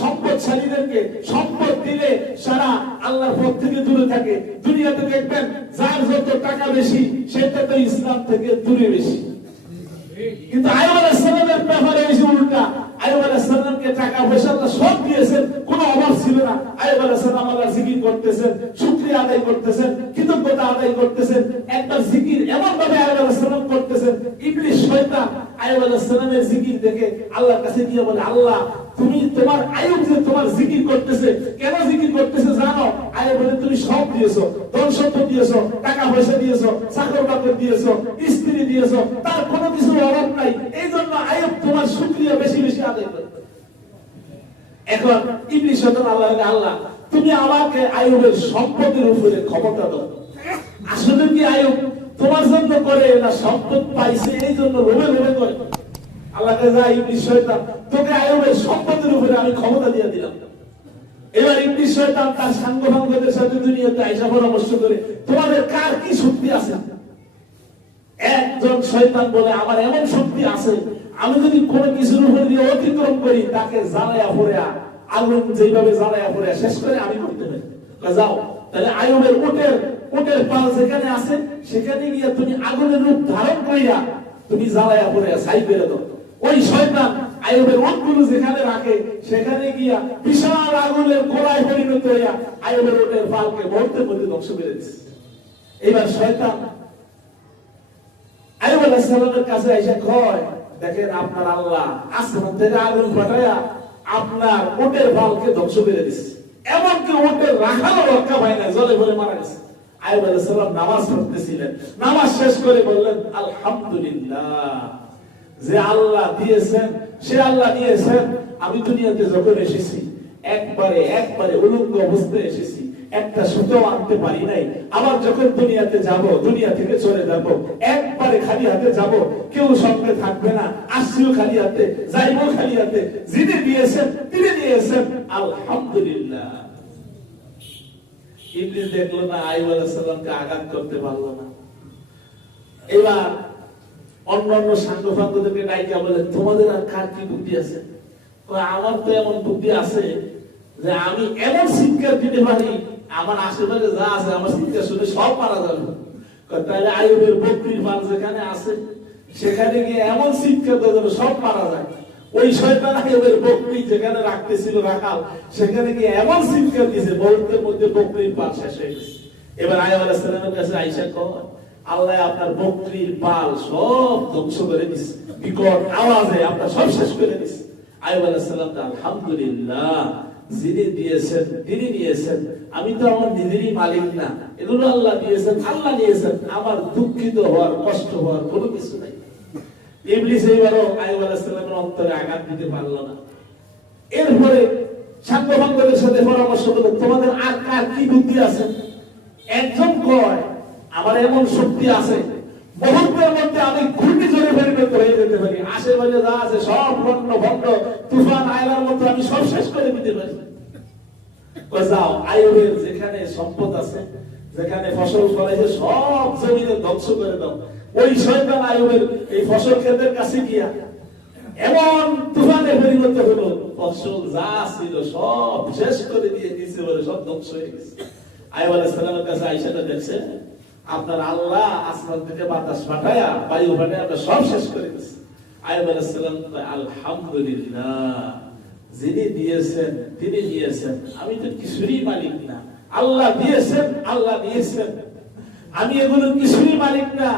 সম্পদশালীদেরকে সম্পদ দিলে সারা আল্লাহর পথ থেকে দূরে থাকে। দুনিয়াতে দেখবেন, যার যত টাকা বেশি, সেটা তো ইসলাম থেকে দূরে বেশি। কিন্তু আয়ুব আলাইহিস ব্যাপারে এসে উল্টা আয়ুব আলাইহিস সালামকে টাকা পয়সা আল্লাহ সব দিয়েছেন কোনো অভাব ছিল না আয়ুব আলাইহিস সালাম আল্লাহর জিকির করতেছেন শুকরিয়া আদায় করতেছেন কৃতজ্ঞতা আদায় করতেছেন একবার জিকির এমন ভাবে আয়ুব আলাইহিস সালাম করতেছেন ইবলিস শয়তান আয়ুব জিকির দেখে আল্লাহর কাছে গিয়ে বলে, আল্লাহ, তুমি তোমার আয়ুব যে তোমার জিকির করতেছে, কেন জিকির করতেছে জানো? আয়ুব বলে, তুমি সব দিয়েছ, ধন সম্পদ দিয়েছ, টাকা পয়সা দিয়েছ, চাকর বাকর দিয়েছ, স্ত্রী দিয়েছ, তার কোনো কিছু অভাব নাই। এই জন্য আয়ুব তোমার শুক্রিয়া বেশি বেশি আদায় এখন ইবলিস শয়তান আল্লাহ আল্লাহ, তুমি আমাকে আয়ুবের সম্পদের উপরে ক্ষমতা দাও আসলে কি আয়ুব তোমার জন্য করে না, সম্পদ পাইছে এই জন্য লোভে লোভে করে যা শয়তান, তোকে সম্পদের উপরে আমি ক্ষমতা দিয়ে দিলাম। এবার শয়তান তার সাথে দুনিয়াতে আইসা পরামর্শ করে, তোমাদের কার কি শক্তি আছে? একজন শয়তান বলে, আমার এমন শক্তি আছে, আমি যদি কোন কিছুর উপর দিয়ে অতিক্রম করি, তাকে জ্বালায়া পড়িয়া আগুন যেভাবে জ্বালায়া পড়িয়া শেষ করে আমি করতে পারি। যাও। তাহলে আয়ুবের উটের উটের পাল যেখানে আছে, সেখানে গিয়ে তুমি আগুনের রূপ ধারণ করিয়া তুমি জ্বালায়া পড়িয়া ছাই করে দাও। ওই শয়তান আয়ুবের উটগুলো যেখানে রাখে, সেখানে গিয়া বিশাল আগুনের গোলায় পরিণত হইয়া আয়ুবের উটের পালকে মুহূর্তের মধ্যে ধ্বংস করে দিচ্ছে এবার শয়তান আইব আলাইহিসসালামের কাছে এসে কয়, দেখেন আপনার আল্লাহ আসমান থেকে আগুন ফাটায়া আপনার উটের বালকে ধ্বংস করে দিছে। এমনকি উটের রাখারও রক্ষা পায় না জলে ভরে মারা গেছে। আইব নামাজ পড়তেছিলেন। নামাজ শেষ করে বললেন, আলহামদুলিল্লাহ, যে আল্লাহ দিয়েছেন, সে আল্লাহ দিয়েছেন। আমি দুনিয়াতে যখন এসেছি, একবারে একবারে উলঙ্গ অবস্থায় এসেছি, একটা সুতো আনতে পারি নাই। আবার যখন দুনিয়াতে যাব, দুনিয়া থেকে চলে যাব, একবারে খালি হাতে যাব, কেউ সঙ্গে থাকবে না। আসছিও খালি হাতে, যাইবো খালি হাতে। যিনি দিয়েছেন আলহামদুলিল্লাহ। ইবলিস দেখল না আইব আলাইহিস সালামকে আঘাত করতে পারল না। এবার ডাইকা বলে, তোমাদের আর কার কি বুদ্ধি আছে? আমার তো এমন বুদ্ধি আছে যে আমি এমন শিক্ষা দিতে পারি, আমার আশেপাশে যা আছে, আমার শিক্ষা শুনে সব মারা যাবে। তাহলে আয়ুবের বকরির মান যেখানে আছে, সেখানে গিয়ে এমন শিক্ষা দেওয়া যাবে, সব মারা যায়। ওই শয়তান আয়ুবের বকরি যেখানে রাখতেছিল রাখাল, সেখানে গিয়ে এমন শিক্ষা দিয়েছে, মুহূর্তের মধ্যে বকরির পাল শেষ হয়ে গেছে। এবার আলাইহিস সালামের কাছে আইসা কয়, আল্লাহ আপনার বকরির পাল সব ধ্বংস করে দিছে, বিকট আওয়াজে আপনার সব শেষ করে দিছে। সালাম তো আলহামদুলিল্লাহ, যিনি দিয়েছেন, তিনি নিয়েছেন। আমি তো আমার নিজেরই মালিক না, এগুলো আল্লাহ দিয়েছেন, আল্লাহ নিয়েছেন। আমার দুঃখিত হওয়ার, কষ্ট হওয়ার কোনো কিছু নাই। আমার এমন শক্তি আছে, মুহূর্তের মধ্যে আমি পরিণত হয়ে যেতে পারি। আশেপাশে যা আছে সব ভণ্ড ভণ্ড, তুফান আয়লার মতো আমি সব শেষ করে দিতে পারি। যাও আয়ুবের যেখানে সম্পদ আছে, যেখানে ফসল ফলাইছে সব জমিতে ধ্বংস করে দাও। ওই শয়তান আয়ুবের এই ফসল ক্ষেতের কাছে গিয়া এমন তুফানে পরিণত হলো, ফসল যা ছিল সব শেষ করে দিয়ে দিয়েছে বলে সব ধ্বংস হয়ে গেছে। আয়ুব কাছে আয়েশাটা দেখছে, আপনার আল্লাহ আসমান থেকে বাতাস বায়ু আপনার সব শেষ করে দিয়েছে আয়ুব আলহামদুলিল্লাহ, যিনি দিয়েছেন, তিনি দিয়েছেন। আমি তো কিছুরই মালিক না। আল্লাহ দিয়েছেন আল্লাহ দিয়েছেন। আমি এগুলো কিছুরই মালিক না।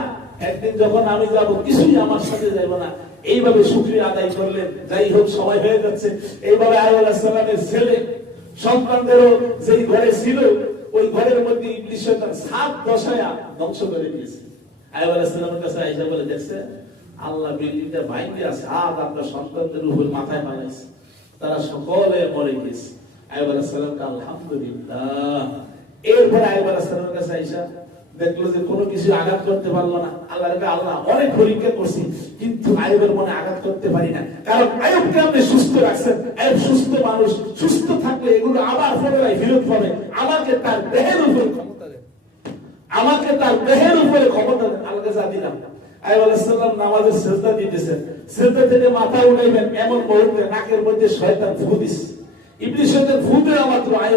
একদিন যখন আমি যাব, কিছুই আমার সাথে যাইব না। এইভাবে শুক্রিয়া আদায় করলেন। যাই হোক সময় হয়ে যাচ্ছে। এইভাবে সালামের ছেলে, সন্তানদেরও যেই ঘরে ছিল, ওই ঘরের মধ্যে সাত দশায়া ধ্বংস করে দিয়েছে। আল্লাহ মাথায় তারা সকলে মরে গেছে। এরপরে কাছে আয়েশা দেখল যে কোনো কিছু আঘাত করতে পারল না। আল্লাহ অনেক পরীক্ষা করছি, কিন্তু মনে আঘাত করতে পারি না। কারণ আপনি সুস্থ রাখছেন। সুস্থ মানুষ, সুস্থ থাকলে এগুলো আবার পুনরায় পাবে। আমাকে তার দেহের উপর আমাকে তার দেহের উপরে ক্ষমতা আলাইসাল্লাম নামাজের সেজদা দিতেছেন। সেজদা থেকে মাথা উঠাইবেন, এমন মুহূর্তে নাকের মধ্যে শয়তান ফু দিছে। ইবলিস শয়তান ফু দেওয়া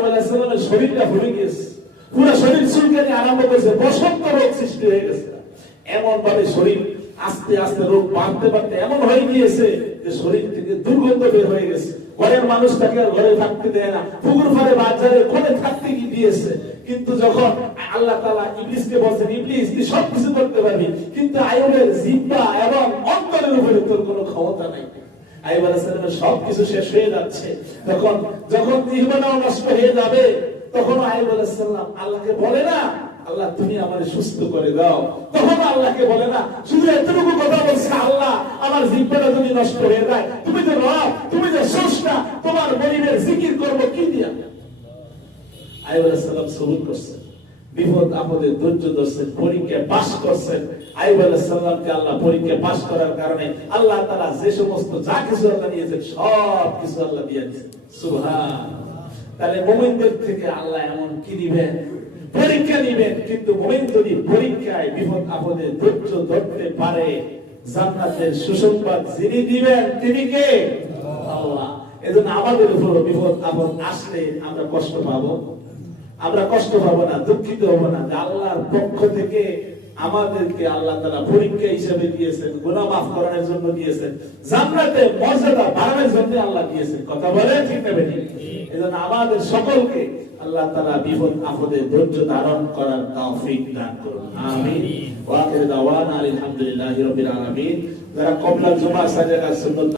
আলাইসাল্লামের শরীরটা ভরে গিয়েছে। পুরো শরীর চুলকানি আরম্ভ করেছে, বসন্ত রোগ সৃষ্টি হয়ে গেছে। এমন ভাবে শরীর আস্তে আস্তে রোগ বাড়তে বাড়তে এমন হয়ে গিয়েছে যে শরীর থেকে দুর্গন্ধ বের হয়ে গেছে। ঘরের মানুষ তাকে আর ঘরে থাকতে দেয় না। পুকুর পাড়ে বাজারে কোনে থাকতে কি দিয়েছে? কিন্তু যখন আল্লাহ তালা ইবলিসকে বলছেন, ইবলিস, তুই সব কিছু করতে পারবি, কিন্তু আয়ুবের জিব্বা এবং অন্তরের উপরে তোর কোনো ক্ষমতা নাই। আইব আলাইসালামের সব কিছু শেষ হয়ে যাচ্ছে। তখন, যখন জীবনাও নষ্ট হয়ে যাবে তখন আইব আলাইসাল্লাম আল্লাহকে বলে না, আল্লাহ, তুমি আমাদের সুস্থ করে দাও। তখন আল্লাহকে বলে না, শুধু এতটুকু কথা বলছে আল্লাহ, আমার জিব্বাটা যদি নষ্ট হয়ে যায় তুমি যে রব, তুমি যে স্রষ্টা, তোমার গরিবের জিকির করব কি দিয়া? সবুর করছেন বিপদ আপদে ধৈর্য ধরছেন পরীক্ষায় করছেন আইব আলাইসাল্লামকে আল্লাহ পরীক্ষায় করার কারণে আল্লাহ তারা যে সমস্ত যা কিছু আল্লাহ দিয়েছেন সব কিছু আল্লাহ দিয়ে দিয়েছেন। সুবহান। তাহলে মোমিনদের থেকে আল্লাহ এমন কি দিবেন? পরীক্ষা নিবেন কিন্তু মোমিন যদি পরীক্ষায় বিপদ আপদে ধৈর্য ধরতে পারে, জান্নাতের সুসংবাদ যিনি দিবেন, তিনি কে? আল্লাহ। এজন্য আমাদের উপর বিপদ আপদ আসলে আমরা কষ্ট পাবো। আমরা কষ্ট পাবো না, দুঃখিত হব না যে আল্লাহর পক্ষ থেকে আমাদেরকে আল্লাহ তারা পরীক্ষা হিসেবে দিয়েছেন, গুনাহ মাফ করার জন্য দিয়েছেন জান্নাতে মর্যাদা বাড়ানোর জন্য আল্লাহ দিয়েছেন। কথা বলে ঠিক না বেটি এজন্য আমাদের সকলকে আল্লাহ তাআলা বিপদ, আপদে ধৈর্য ধারণ করার তৌফিক দান করুন। আমিন। ওয়া আখির দাওয়ানা আলহামদুলিল্লাহি রাব্বিল আলামিন। যারা কবলা জুমা সাজাদা সুন্নাত